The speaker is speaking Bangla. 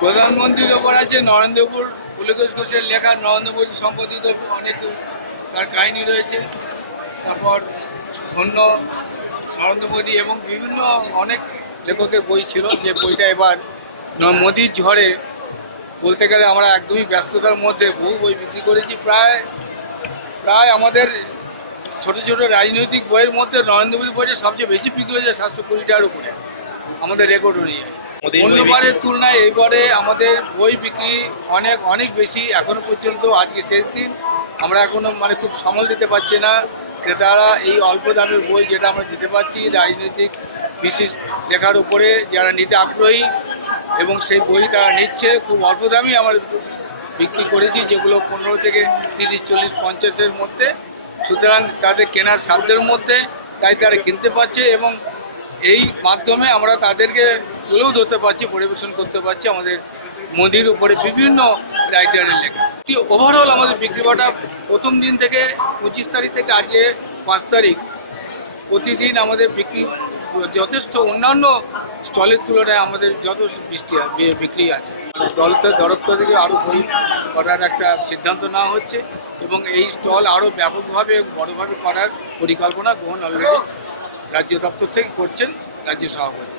প্রধানমন্ত্রীর ওপর আছে নরেন্দ্রপুর পুলিকেশ ঘোষের লেখা, নরেন্দ্রপুর সম্পাদিত অনেক তার কাহিনী রয়েছে। তারপর ধন্য নরেন্দ্র মোদী এবং বিভিন্ন অনেক লেখকের বই ছিল, যে বইটা এবার মোদির ঝড়ে বলতে গেলে আমরা একদমই ব্যস্ততার মধ্যে বহু বই বিক্রি করেছি। প্রায় প্রায় আমাদের ছোট ছোট রাজনৈতিক বইয়ের মধ্যে নরেন্দ্র মোদী বইটা সবচেয়ে বেশি বিক্রি হয়েছে সাতশো কোটি টাকার উপরে আমাদের রেকর্ড অনুযায়ী। অন্যবারের তুলনায় এইবারে আমাদের বই বিক্রি অনেক অনেক বেশি এখনও পর্যন্ত আজকে শেষ দিন। আমরা এখনও মানে খুব সামাল দিতে পারছি না। ক্রেতারা এই অল্প দামের বই যেটা আমরা দিতে পারছি রাজনৈতিক বিশেষ লেখার উপরে যারা নিতে আগ্রহী এবং সেই বই তারা নিচ্ছে খুব অল্প দামই আমরা বিক্রি করেছি, যেগুলো পনেরো থেকে তিরিশ, চল্লিশ, পঞ্চাশের মধ্যে। সুতরাং তাদের কেনার সাধ্যের মধ্যে তাই তারা কিনতে পারছে এবং এই মাধ্যমে আমরা তাদেরকে তুলেও ধরতে পারছি, পরিবেশন করতে পারছি আমাদের মোদির উপরে বিভিন্ন রাইটারের লেখা। কি ওভারঅল আমাদের বিক্রি বাটা প্রথম দিন থেকে পঁচিশ তারিখ থেকে আজকে পাঁচ তারিখ, প্রতিদিন আমাদের বিক্রি যথেষ্ট অন্যান্য স্টলের তুলনায় আমাদের যত বৃষ্টি বিক্রি আছে। দলতে দরপ্তর থেকে আরও বই করার একটা সিদ্ধান্ত নেওয়া হচ্ছে এবং এই স্টল আরও ব্যাপকভাবে, বড়ভাবে করার পরিকল্পনা গ্রহণ অলরেডি রাজ্য দপ্তর থেকে করছেন রাজ্য সভাপতি।